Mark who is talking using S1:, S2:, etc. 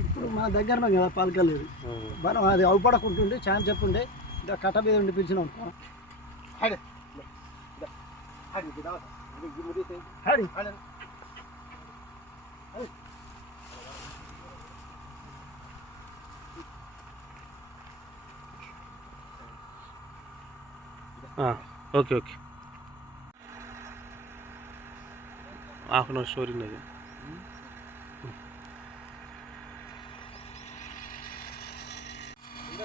S1: ఇప్పుడు మన దగ్గర ఉన్నాం కదా పలకలేదు మనం అది అవపడకుంటుండే ఛాన్స్ చెప్పుండే ఇంకా కట్ట మీద ఉండి పిలిచినాం హడి
S2: okay okay. Half an hour story ఉన్నది.